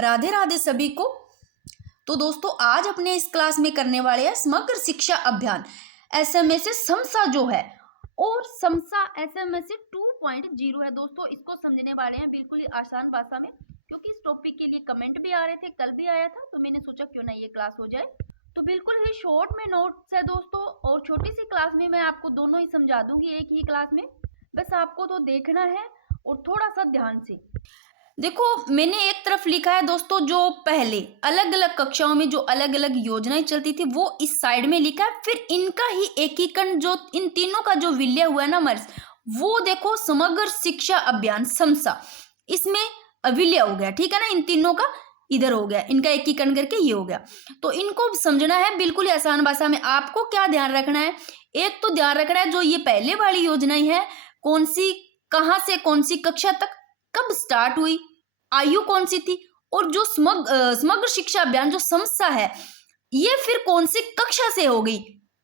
राधे राधे सभी को। तो दोस्तों आज अपने इस क्लास में करने वाले हैं समग्र शिक्षा अभियान एसएमएस समसा जो है, और समसा एसएमएस 2.0 है दोस्तों। इसको समझने वाले हैं बिल्कुल ही आसान भाषा में, क्योंकि इस टॉपिक के लिए कमेंट भी आ रहे थे, कल भी आया था, तो मैंने सोचा क्यों ना ये क्लास हो जाए। तो बिल्कुल ही शॉर्ट में नोट्स है दोस्तों, और छोटी सी क्लास में मैं आपको दोनों ही समझा दूंगी एक ही क्लास में। बस आपको तो देखना है और थोड़ा सा ध्यान से देखो। मैंने एक तरफ लिखा है दोस्तों, जो पहले अलग अलग कक्षाओं में जो अलग अलग योजनाएं चलती थी वो इस साइड में लिखा है। फिर इनका ही एकीकरण, जो इन तीनों का जो विलय हुआ है ना मर्ज, वो देखो समग्र शिक्षा अभियान समसा, इसमें विलय हो गया। ठीक है ना, इन तीनों का इधर हो गया, इनका एकीकरण करके ये हो गया। तो इनको समझना है बिल्कुल ही आसान भाषा में। आपको क्या ध्यान रखना है, एक तो ध्यान रखना है जो ये पहले वाली योजनाएं है, कौन सी, कहाँ से कौन सी कक्षा तक, कब स्टार्ट हुई, आयु कौन सी थी, और जो समग्र शिक्षा अभियान जो समसा है ये फिर कौन सी कक्षा से हो गई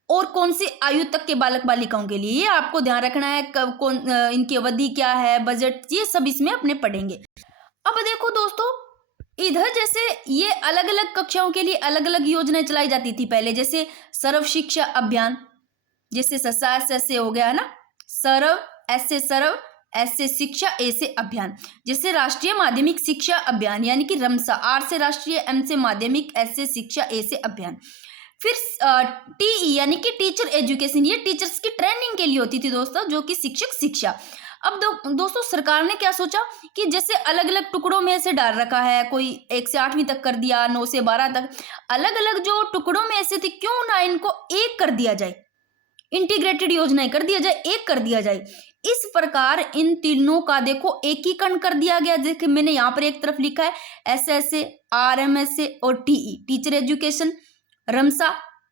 और कौन सी आयु तक के बालक बालिकाओं के लिए, ये आपको ध्यान रखना है। कब कौन, इनकी अवधि क्या है, बजट, ये सब इसमें अपने पढ़ेंगे। अब देखो दोस्तों, इधर जैसे ये अलग अलग कक्षाओं के लिए अलग अलग योजनाएं चलाई जाती थी पहले, जैसे सर्व शिक्षा अभियान, जैसे ससा से हो गया है ना, सर्व ऐसे सर्व, ऐसे शिक्षा, ए से अभियान, जैसे राष्ट्रीय माध्यमिक शिक्षा अभियान यानी कि रमसा, आर से राष्ट्रीय, एम से माध्यमिक, एस से शिक्षा, ए से अभियान। फिर टीई यानी कि टीचर एजुकेशन, ये टीचर्स की ट्रेनिंग के लिए होती थी दोस्तों, जो कि शिक्षक शिक्षा। अब दोस्तों सरकार ने क्या सोचा कि जैसे अलग अलग टुकड़ों में ऐसे डाल रखा है, कोई 1 से 8वीं तक कर दिया, 9 से 12 तक, अलग अलग जो टुकड़ों में ऐसे थे, क्यों ना इनको एक कर दिया जाए, इंटीग्रेटेड योजनाएं कर दिया जाए, एक कर दिया जाए। इस प्रकार इन तीनों का देखो एकीकरण कर दिया गया। देखिए मैंने यहाँ पर एक तरफ लिखा है एसएसए, आरएमएसए और टीई, टीचर एजुकेशन, रमसा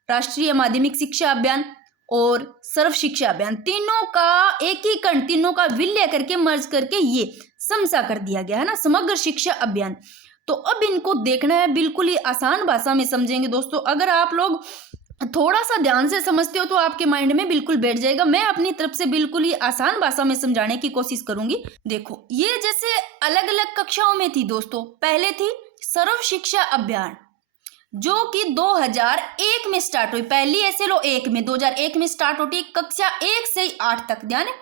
राष्ट्रीय माध्यमिक शिक्षा अभियान और सर्व शिक्षा अभियान, तीनों का एकीकरण, तीनों का विलय करके मर्ज करके ये समसा कर दिया गया है ना, समग्र शिक्षा अभियान। तो अब इनको देखना है, बिल्कुल ही आसान भाषा में समझेंगे दोस्तों। अगर आप लोग थोड़ा सा ध्यान से समझते हो तो आपके माइंड में बिल्कुल बैठ जाएगा। मैं अपनी तरफ से बिल्कुल ही आसान भाषा में समझाने की कोशिश करूंगी। देखो ये जैसे अलग अलग कक्षाओं में थी दोस्तों, पहले थी सर्व शिक्षा अभियान जो कि 2001 में स्टार्ट हुई, पहली ऐसे लो 1 में 2001 में स्टार्ट होती है, कक्षा 1 से 8 तक। ध्यान है,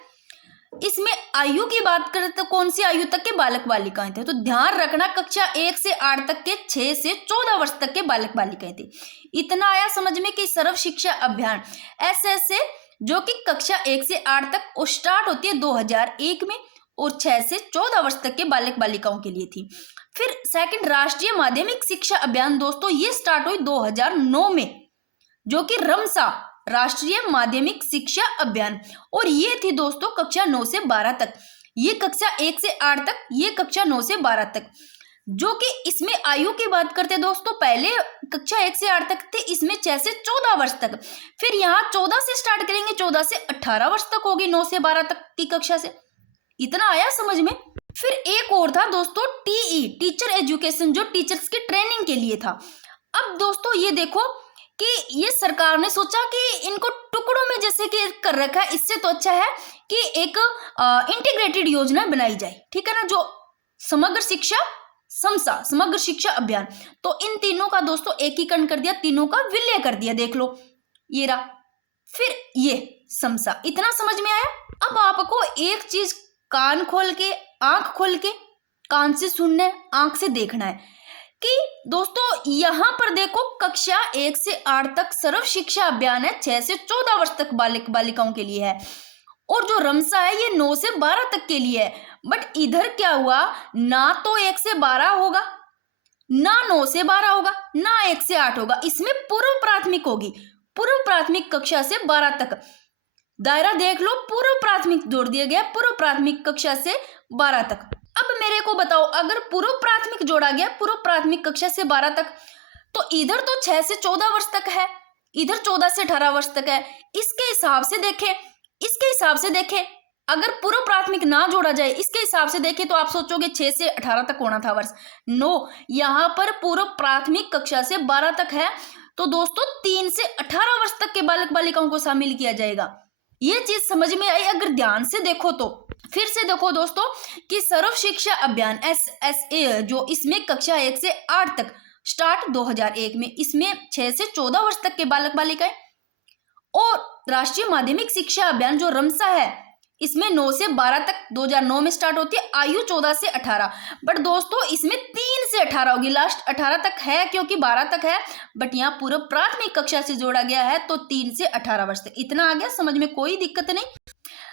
इसमें आयु की बात करें तो कौन सी आयु तक के बालक बालिकाएं थे, तो ध्यान रखना कक्षा 1 से 8 तक के 6 से 14 वर्ष तक के बालक बालिकाएं थे। इतना आया समझ में कि सर्व शिक्षा अभियान एसएसए जो कि कक्षा 1 से 8 तक वो स्टार्ट होती है 2001 में, और 6 से 14 वर्ष तक के बालक बालिकाओं के लिए थी। फिर सेकंड राष्ट्रीय माध्यमिक शिक्षा अभियान दोस्तों, ये स्टार्ट हुई 2009 में, जो कि रमसा राष्ट्रीय माध्यमिक शिक्षा अभियान, और ये थी दोस्तों कक्षा 9 से 12 तक। ये कक्षा 1 से 8 तक, ये कक्षा 9 से 12 तक, जो कि इसमें आयु की बात करते दोस्तों, पहले कक्षा 1 से 8 तक थे, इसमें 6 से 14 वर्ष तक। फिर यहाँ 14 से स्टार्ट करेंगे, 14 से 18 वर्ष तक होगी 9 से 12 तक की कक्षा से। इतना आया समझ में। फिर एक और था दोस्तों टीई, टीचर एजुकेशन, जो टीचर्स की ट्रेनिंग के लिए था। अब दोस्तों ये देखो कि ये सरकार ने सोचा कि इनको टुकड़ों में जैसे कि कर रखा है, इससे तो अच्छा है कि एक इंटीग्रेटेड योजना बनाई जाए। ठीक है ना, जो समग्र शिक्षा समसा, समग्र शिक्षा अभियान। तो इन तीनों का दोस्तों एकीकरण कर दिया, तीनों का विलय कर दिया, देख लो ये रहा। फिर ये समसा, इतना समझ में आया। अब आपको एक चीज कान खोल के, आंख खोल के, कान से सुनना है, आंख से देखना है कि दोस्तों यहाँ पर देखो कक्षा 1 से 8 तक सर्व शिक्षा अभियान है, 6 से 14 वर्ष तक बालक बालिकाओं के लिए है, और जो रमसा है ये 9 से 12 तक के लिए है। बट इधर क्या हुआ, ना तो 1 से 12 होगा, ना 9 से 12 होगा, ना 1 से 8 होगा, इसमें पूर्व प्राथमिक होगी, पूर्व प्राथमिक कक्षा से 12 तक। दायरा देख लो, पूर्व प्राथमिक जोड़ दिया गया, पूर्व प्राथमिक कक्षा से 12 तक। अब मेरे को बताओ, अगर पूर्व प्राथमिक जोड़ा गया पूर्व प्राथमिक कक्षा से 12 तक, तो इधर तो 6 से 14 वर्ष तक है, इधर 14 से 18 वर्ष तक है। इसके हिसाब से देखें, इसके हिसाब से देखें, अगर पूर्व प्राथमिक ना जोड़ा जाए, इसके हिसाब से देखें तो आप सोचोगे 6 से 18 तक होना था वर्ष। नो, यहाँ पर पूर्व प्राथमिक कक्षा से 12 तक है, तो दोस्तों 3 से 18 वर्ष तक के बालक बालिकाओं को शामिल किया जाएगा। ये चीज समझ में आई? अगर ध्यान से देखो तो फिर से देखो दोस्तों कि सर्व शिक्षा अभियान SSA जो इसमें कक्षा 1 से 8 तक स्टार्ट 2001 में, इसमें 6 से 14 वर्ष तक के बालक बालिकाएं, और राष्ट्रीय माध्यमिक शिक्षा अभियान जो रमसा है इसमें 9 से 12 तक 2009 में स्टार्ट होती है, आयु 14 से 18। बट दोस्तों इसमें 3 से 18 होगी, लास्ट 18 तक है क्योंकि 12 तक है, बट यहाँ पूर्व प्राथमिक कक्षा से जोड़ा गया है तो 3 से 18 वर्ष तक। इतना आ गया समझ में, कोई दिक्कत नहीं।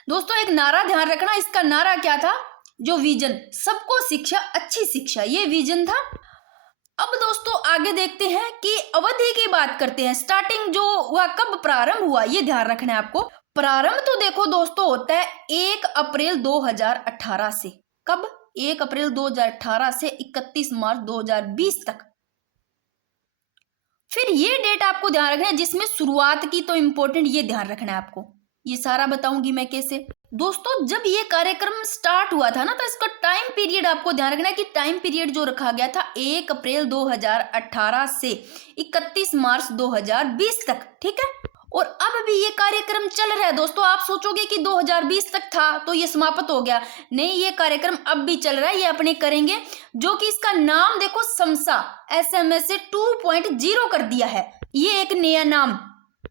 दोस्तों एक नारा ध्यान रखना, इसका नारा क्या था? जो विजन, सबको शिक्षा अच्छी शिक्षा, ये विजन था। अब दोस्तों आगे देखते हैं कि अवधि की बात करते हैं। स्टार्टिंग जो हुआ, कब प्रारंभ हुआ, ये ध्यान रखना है आपको। प्रारंभ तो देखो दोस्तों होता है 1 अप्रैल 2018 से। कब? 1 अप्रैल 2018 से 31 मार्च 2020 तक। फिर ये डेट आपको ध्यान रखना है, जिसमें शुरुआत की तो इंपॉर्टेंट, ये ध्यान रखना है आपको। ये सारा बताऊंगी मैं कैसे। दोस्तों जब ये कार्यक्रम स्टार्ट हुआ था ना, तो इसका टाइम पीरियड आपको ध्यान रखना है कि टाइम पीरियड जो रखा गया था 1 अप्रैल 2018 से 31 मार्च 2020 तक, ठीक है। और अब भी ये कार्यक्रम चल रहा है दोस्तों। आप सोचोगे कि 2020 तक था तो ये समाप्त हो गया, नहीं, ये कार्यक्रम अब भी चल रहा है, ये अपने करेंगे। जो कि इसका नाम देखो समसा SMSA 2.0 कर दिया है, ये एक नया नाम।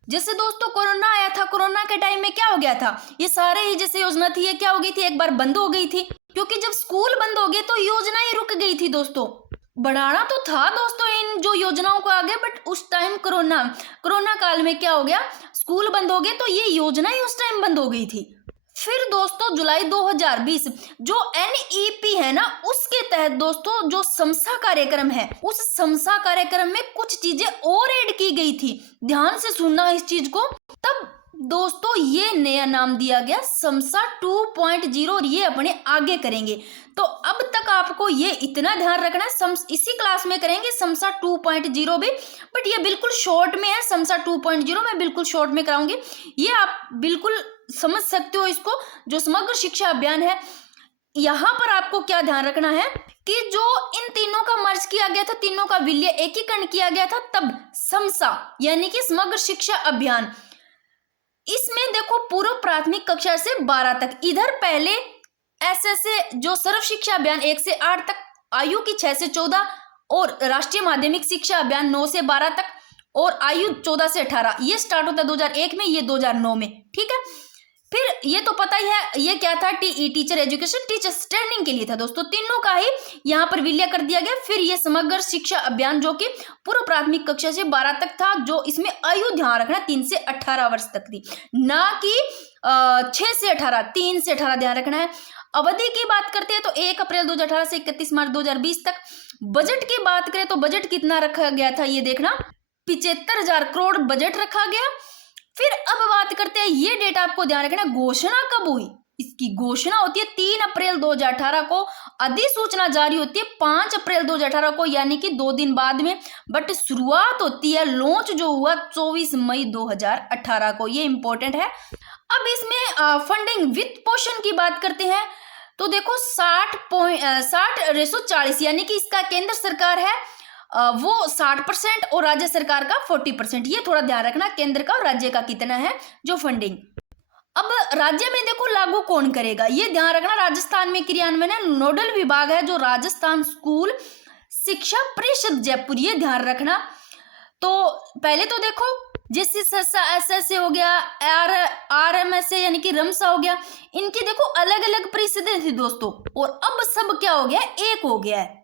जैसे दोस्तों कोरोना आया था, कोरोना के टाइम में क्या हो गया था, ये सारे ही जैसे योजना थी ये क्या हो गई थी, एक बार बंद हो गई थी, क्योंकि जब स्कूल बंद हो गए तो योजना ही रुक गई थी दोस्तों। बढ़ाना तो था दोस्तों इन जो योजनाओं को आगे, बट उस टाइम कोरोना काल में क्या हो गया, स्कूल बंद हो गए तो ये योजना ही उस टाइम बंद हो गई थी। फिर दोस्तों जुलाई 2020 जो NEP है ना, उसके तहत दोस्तों जो समसा कार्यक्रम है, उस समसा कार्यक्रम में कुछ चीजें और ऐड की गई थी। ध्यान से सुनना इस चीज को। तब दोस्तों ये नया नाम दिया गया समसा 2.0 और ये अपने आगे करेंगे। तो अब तक आपको ये इतना ध्यान रखना है, इसी क्लास में करेंगे समसा 2.0 भी, बट ये बिल्कुल शॉर्ट में है। समसा 2.0 मैं बिल्कुल शॉर्ट में कराऊंगी, ये आप बिल्कुल समझ सकते हो इसको। जो समग्र शिक्षा अभियान है, यहाँ पर आपको क्या ध्यान रखना है कि जो इन तीनों का मर्ज किया गया था, तीनों का विलय एकीकरण किया गया था, तब समसा यानी कि समग्र शिक्षा अभियान, इसमें देखो पूर्व प्राथमिक कक्षा से 12 तक, इधर पहले SSA जो सर्व शिक्षा अभियान 1 से 8 तक, आयु की 6 से 14, और राष्ट्रीय माध्यमिक शिक्षा अभियान 9 से 12 तक, और आयु 14 से 18, ये स्टार्ट होता है 2001 में, ये 2009 में, ठीक है। फिर ये तो पता ही है, ये क्या था, टीचर एजुकेशन, टीचर्स ट्रेनिंग के लिए था दोस्तों। तीनों का ही यहाँ पर विलय कर दिया गया। फिर ये समग्र शिक्षा अभियान जो कि पूर्व प्राथमिक कक्षा से 12 तक था, जो इसमें आयु ध्यान रखना 3 से 18 वर्ष तक थी, ना कि 6 से 18, 3 से 18 ध्यान रखना है। अवधि की बात करते हैं तो 1 अप्रैल 2018 से 31 मार्च 2020 तक। बजट की बात करें तो बजट कितना रखा गया था, ये देखना, 75,000 करोड़ बजट रखा गया। फिर अब बात करते हैं, ये डेट आपको ध्यान रखना, घोषणा कब हुई। इसकी घोषणा होती है 3 अप्रैल 2018 को, अधिसूचना जारी होती है 5 अप्रैल 2018 को, यानी कि 2 दिन बाद में। बट शुरुआत होती है, लॉन्च जो हुआ 24 मई 2018 को, ये इंपॉर्टेंट है। अब इसमें फंडिंग वित्त पोषण की बात करते हैं तो देखो 60:40, यानी कि इसका केंद्र सरकार है वो 60% और राज्य सरकार का 40%। ये थोड़ा ध्यान रखना, केंद्र का और राज्य का कितना है जो फंडिंग। अब राज्य में देखो लागू कौन करेगा, ये ध्यान रखना, राजस्थान में क्रियान्वयन है, नोडल विभाग है जो राजस्थान स्कूल शिक्षा परिषद जयपुर, ये ध्यान रखना। तो पहले तो देखो जैसे SSA हो गया, RMSA यानी कि रमसा हो गया, इनकी देखो अलग अलग परिषदें थी दोस्तों, और अब सब क्या हो गया, एक हो गया है,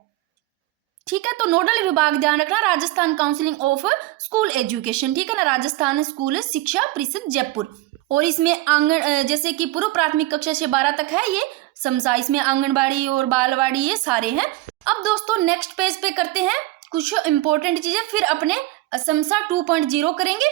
ठीक है। तो नोडल विभाग ध्यान रखना, Rajasthan counselling of school education, ठीक है ना, राजस्थान स्कूल शिक्षा परिषद जयपुर। और इसमें आंगन, जैसे कि पूर्व प्राथमिक कक्षा से 12 तक है ये समसा, इसमें आंगनबाड़ी और बालवाड़ी ये सारे हैं। अब दोस्तों नेक्स्ट पेज पे करते हैं कुछ इंपॉर्टेंट चीजें, फिर अपने समसा 2.0 करेंगे।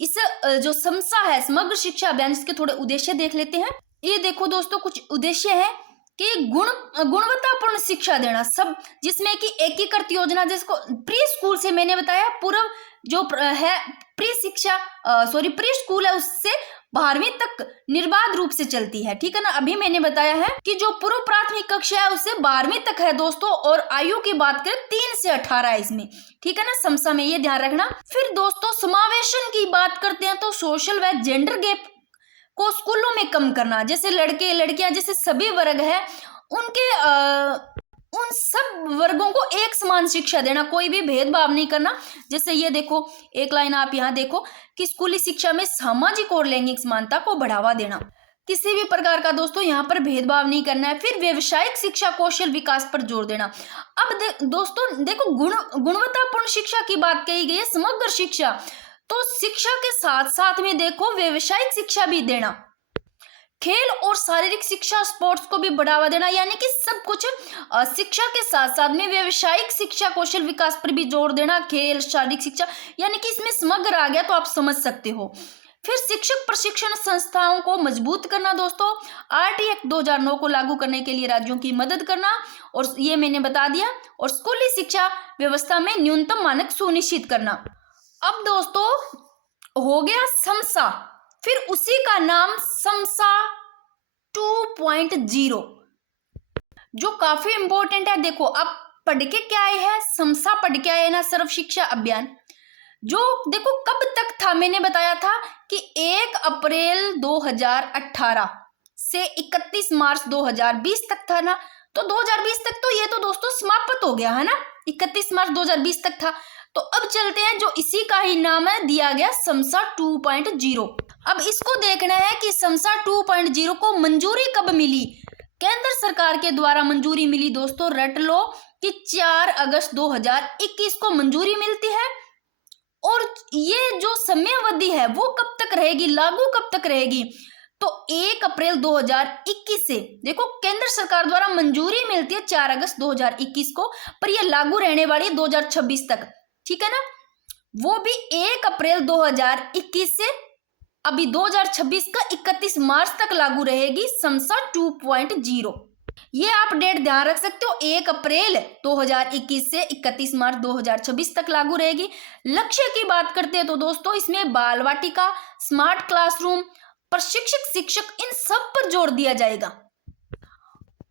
इस जो समसा है समग्र शिक्षा अभियान, इसके थोड़े उद्देश्य देख लेते हैं। ये देखो दोस्तों कुछ उद्देश्य है कि गुणवत्तापूर्ण शिक्षा देना, सब जिसमें कि एकीकृत योजना, जिसको प्री स्कूल से मैंने बताया, पूर्व जो है प्री स्कूल है उससे 12वीं तक निर्बाध रूप से चलती है, ठीक है ना। अभी मैंने बताया है कि जो पूर्व प्राथमिक कक्षा है उससे 12वीं तक है दोस्तों, और आयु की बात करें 3 से 18 है इसमें, ठीक है ना, समसा में, ये ध्यान रखना। फिर दोस्तों समावेशन की बात करते हैं तो सोशल व जेंडर गैप को स्कूलों में कम करना, जैसे लड़के लड़कियां जैसे सभी वर्ग है उनके उन सब वर्गों को एक समान शिक्षा देना, कोई भी भेदभाव नहीं करना। जैसे ये देखो एक लाइन आप यहाँ देखो कि स्कूली शिक्षा में सामाजिक और लैंगिक समानता को बढ़ावा देना, किसी भी प्रकार का दोस्तों यहाँ पर भेदभाव नहीं करना है। फिर व्यावसायिक शिक्षा कौशल विकास पर जोर देना। अब दोस्तों देखो गुणवत्तापूर्ण शिक्षा की बात कही गई है, समग्र शिक्षा, तो शिक्षा के साथ साथ में देखो व्यावसायिक शिक्षा भी देना, खेल और शारीरिक शिक्षा स्पोर्ट्स को भी बढ़ावा देना, यानी कि सब कुछ शिक्षा के साथ साथ में व्यावसायिक शिक्षा कौशल विकास पर भी जोर देना, खेल शारीरिक शिक्षा, यानी कि इसमें समग्र आ गया तो आप समझ सकते हो। फिर शिक्षक प्रशिक्षण संस्थाओं को मजबूत करना दोस्तों, आरटी एक्ट 2009 को लागू करने के लिए राज्यों की मदद करना, और ये मैंने बता दिया, और स्कूली शिक्षा व्यवस्था में न्यूनतम मानक सुनिश्चित करना। अब दोस्तों हो गया समसा, फिर उसी का नाम समसा 2.0 जो काफी इंपॉर्टेंट है। देखो अब पढ़ के क्या आए हैं, समसा पढ़ के आए ना, सर्व शिक्षा अभियान, जो देखो कब तक था, मैंने बताया था कि 1 अप्रैल 2018 से 31 मार्च 2020 तक था ना, तो 2020 तक तो ये तो दोस्तों समाप्त हो गया है ना, 31 मार्च 2020 तक था। तो अब चलते हैं जो इसी का ही नाम है दिया गया समसा 2.0। अब इसको देखना है कि समसा 2.0 को मंजूरी कब मिली। केंद्र सरकार के द्वारा मंजूरी मिली दोस्तों, रट लो कि 4 अगस्त 2021 को मंजूरी मिलती है, और ये जो समयावधि है वो कब तक रहेगी, लागू कब तक रहेगी, तो 1 अप्रैल 2021 से, देखो केंद्र सरकार द्वारा मंजूरी मिलती है 4 अगस्त 2021 को, पर ये लागू रहने वाली है 2026 तक, ठीक है ना, वो भी 1 अप्रैल 2021 से अभी 2026 का 31 मार्च तक लागू रहेगी समसा 2.0। ये आप डेट ध्यान रख सकते हो, 1 अप्रैल 2021 से 31 मार्च 2026 तक लागू रहेगी। लक्ष्य की बात करते हैं तो दोस्तों इसमें बाल वाटिका, स्मार्ट क्लासरूम, प्रशिक्षक शिक्षक, इन सब पर जोर दिया जाएगा।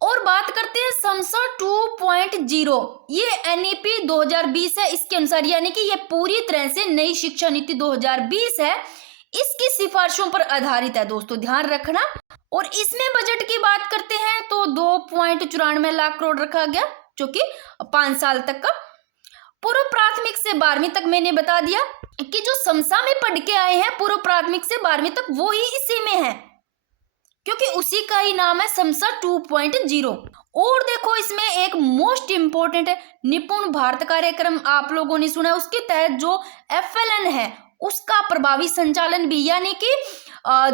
और बात करते हैं समसा 2.0, ये एनईपी 2020 है, इसके अनुसार, यानी कि ये पूरी तरह से नई शिक्षा नीति 2020 है, इसकी सिफारिशों पर आधारित है दोस्तों, ध्यान रखना। और इसमें बजट की बात करते हैं तो 2.94 लाख करोड़ रखा गया, जो कि 5 साल तक का। पूर्व प्राथमिक से 12वीं तक मैंने बता दिया कि जो समसा में पढ़ के आए हैं पूर्व प्राथमिक से 12वीं तक वो ही इसी में है, क्योंकि उसी का ही नाम है समसा 2.0। और देखो इसमें एक मोस्ट इंपोर्टेंट है निपुण भारत कार्यक्रम, आप लोगों ने सुना है, उसके तहत जो FLN है उसका प्रभावी संचालन भी, यानी कि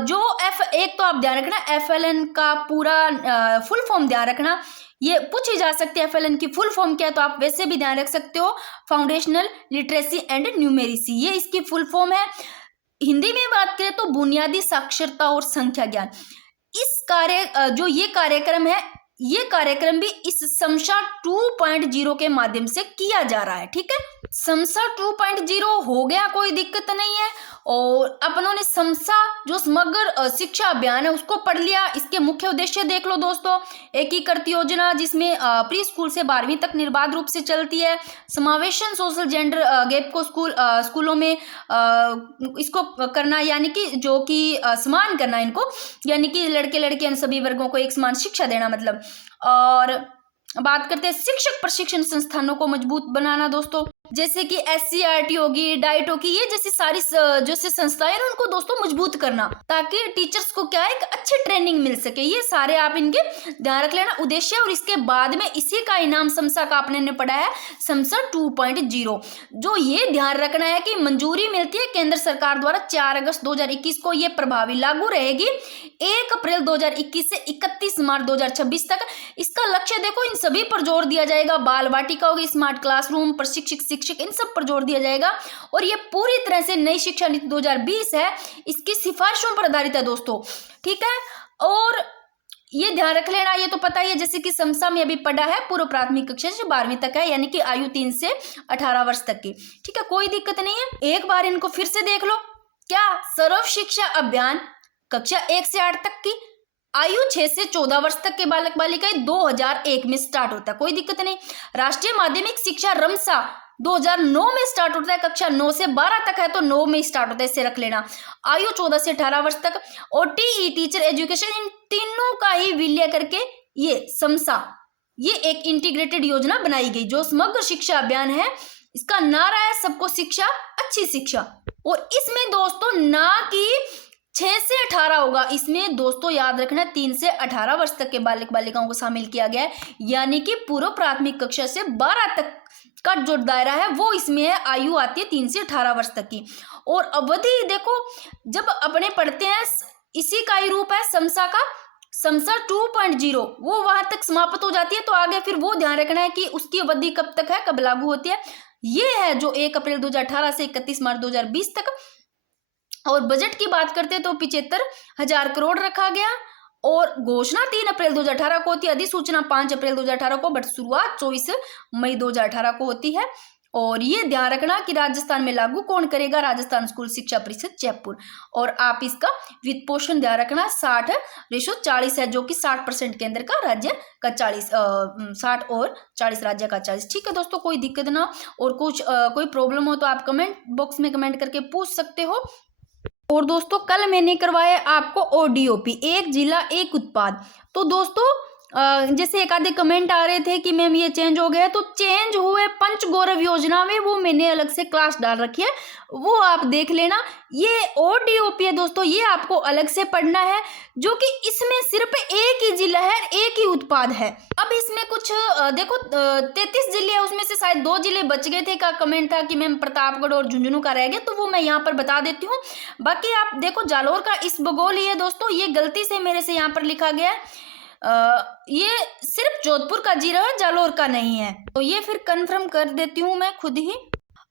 जो एक तो आप ध्यान रखना FLN का पूरा फुल फॉर्म ध्यान रखना, ये पूछी जा सकती है FLN की फुल फॉर्म क्या है, तो आप वैसे भी ध्यान रख सकते हो, फाउंडेशनल लिटरेसी एंड न्यूमेरिसी, ये इसकी फुल फॉर्म है। हिंदी में बात करें तो बुनियादी साक्षरता और संख्या ज्ञान। इस जो ये कार्यक्रम है, ये कार्यक्रम भी इस समसा 2.0 के माध्यम से किया जा रहा है, ठीक है। समसा 2.0 हो गया, कोई दिक्कत नहीं है। और अपनों ने समसा जो समग्र शिक्षा अभियान है उसको पढ़ लिया। इसके मुख्य उद्देश्य देख लो दोस्तों, एकीकृत योजना जिसमें प्री स्कूल से 12वीं तक निर्बाध रूप से चलती है, समावेशन सोशल जेंडर गैप को स्कूलों में इसको करना, यानी कि जो कि समान करना इनको, यानी कि लड़के लड़कियां सभी वर्गों को एक समान शिक्षा देना मतलब। और बात करते हैं शिक्षक प्रशिक्षण संस्थानों को मजबूत बनाना दोस्तों, जैसे कि SCRT होगी, डाइट होगी, ये जैसी सारी जैसे संस्थाएं हैं उनको दोस्तों मजबूत करना, ताकि टीचर्स को क्या है एक अच्छी ट्रेनिंग मिल सके। ये सारे आप इनके ध्यान रख लेना उद्देश्य। और इसके बाद में इसी का इनाम समसा का आपने पढ़ा है समसा 2.0, जो ये ध्यान रखना है कि मंजूरी मिलती है केंद्र सरकार द्वारा 4 अगस्त 2021 को, ये प्रभावी लागू रहेगी 1 अप्रैल 2021 से 31 मार्च 2026 तक। इसका लक्ष्य देखो इन सभी पर जोर दिया जाएगा, बाल वाटिका होगी, स्मार्ट क्लासरूम, प्रशिक्षक शिक्षक, इन सब पर जोर दिया जाएगा। और ये पूरी तरह से नई शिक्षा नीति 2020 है, इसकी सिफारिशों पर आधारित है दोस्तों, ठीक है। और ये ध्यान रख लेना, ये तो पता ही है, जैसे कि समसा में अभी पढ़ा है पूर्व प्राथमिक कक्षा से 12वीं तक है, यानी कि आयु 3 से 18 वर्ष तक की, ठीक है, कोई दिक्कत नहीं है। एक बार इनको फिर से देख लो, क्या सर्व शिक्षा अभियान कक्षा 1 से 8 तक की, आयु 6 से 14 वर्ष तक के बालक बालिकाएं 2001 में स्टार्ट होता है, कोई दिक्कत नहीं। राष्ट्रीय माध्यमिक शिक्षा रमसा 2009 में स्टार्ट होता है, कक्षा 9 से 12 तक है तो 9 में स्टार्ट होता है, इससे रख लेना। आयु 14 से 18 वर्ष तक। और टीई टीचर एजुकेशन, इन तीनों का ही विलय करके ये समसा, ये एक इंटीग्रेटेड योजना बनाई गई जो समग्र शिक्षा अभियान है। इसका नारा है सबको शिक्षा, अच्छी शिक्षा। और इसमें दोस्तों ना कि 6 से 18 होगा, इसमें दोस्तों याद रखना 3 से 18 वर्ष तक के बालक बालिकाओं को शामिल किया गया है, यानी कि पूर्व प्राथमिक कक्षा से 12 तक का जो दायरा है वो इसमें है। आयु आती है 3 से 18 वर्ष तक की। और अवधि देखो जब अपने पढ़ते हैं, इसी का ही रूप है समसा का, समसा 2.0, वो वहां तक समाप्त हो जाती है। तो आगे फिर वो ध्यान रखना है कि उसकी अवधि कब तक है, कब लागू होती है। ये है जो 1 अप्रैल 2018 से 31 मार्च 2020 तक। और बजट की बात करते हैं तो 75,000 करोड़ रखा गया। और घोषणा 3 अप्रैल 2018 को होती है, अधिसूचना 5 अप्रैल 2018 को, बट शुरुआत 24 मई 2018 को होती है। और ये ध्यान रखना कि राजस्थान में लागू कौन करेगा, राजस्थान स्कूल शिक्षा परिषद जयपुर। और आप इसका वित्त पोषण ध्यान रखना 60:40 है, जो कि 60% केंद्र का, राज्य का 40, 60 और 40 राज्य का 40। ठीक है दोस्तों, कोई दिक्कत ना और कुछ कोई प्रॉब्लम हो तो आप कमेंट बॉक्स में कमेंट करके पूछ सकते हो। और दोस्तों कल मैंने करवाया आपको ODOP, एक जिला एक उत्पाद। तो दोस्तों जैसे एक आधे कमेंट आ रहे थे कि मैम ये चेंज हो गया, तो चेंज हुए पंच गौरव योजना में वो मैंने अलग से क्लास डाल रखी है, वो आप देख लेना। ये ODOP है दोस्तों, ये आपको अलग से पढ़ना है, जो कि इसमें सिर्फ एक ही जिला है, एक ही उत्पाद है। अब इसमें कुछ देखो 33 जिले हैं, उसमें से शायद 2 जिले बच गए थे। का कमेंट था कि मैम प्रतापगढ़ और झुंझुनू का रह गया, तो वो मैं यहाँ पर बता देती हूँ। बाकी आप देखो जालोर का इस भूगोल ही है दोस्तों, ये गलती से मेरे से यहाँ पर लिखा गया है। ये सिर्फ जोधपुर का जिला है, जालोर का नहीं है, तो ये फिर कंफर्म कर देती हूँ मैं खुद ही।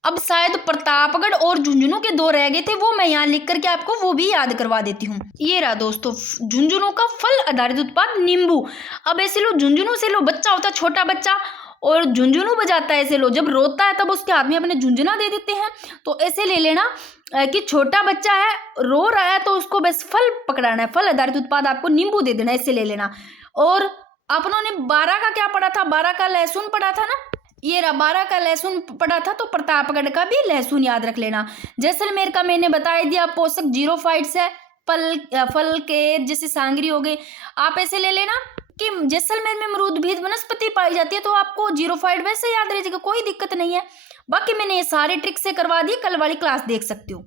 अब शायद प्रतापगढ़ और झुंझुनू के 2 रह गए थे, वो मैं यहाँ लिख करके आपको वो भी याद करवा देती हूँ। ये रहा दोस्तों झुंझुनू का फल आधारित उत्पाद नींबू। अब ऐसे लो, झुंझुनू से लो, बच्चा होता है छोटा बच्चा, और झुंझुनू बजाता है ऐसे लो, जब रोता है तब उसके हाथ में अपने झुंझुना दे देते हैं। तो ऐसे ले लेना कि छोटा बच्चा है, रो रहा है, तो उसको बस फल पकड़ाना है, फल आधारित उत्पाद आपको नींबू दे देना, ऐसे ले लेना। और आपने 12 का क्या पढ़ा था, 12 का लहसुन पढ़ा था ना, ये रहा 12 का लहसुन पढ़ा था, तो प्रतापगढ़ का भी लहसुन याद रख लेना। जैसलमेर का मैंने बता दिया, पोषक जीरोफाइट्स है, फल के जैसे सांगरी हो गई। आप ऐसे ले लेना कि जैसलमेर में अमरूदभीत वनस्पति पाई जाती है, तो आपको जीरोफाइट वैसे याद रह जाएगा, कोई दिक्कत नहीं है। बाकी मैंने ये सारे ट्रिक से करवा दिए, कल वाली क्लास देख सकते हो।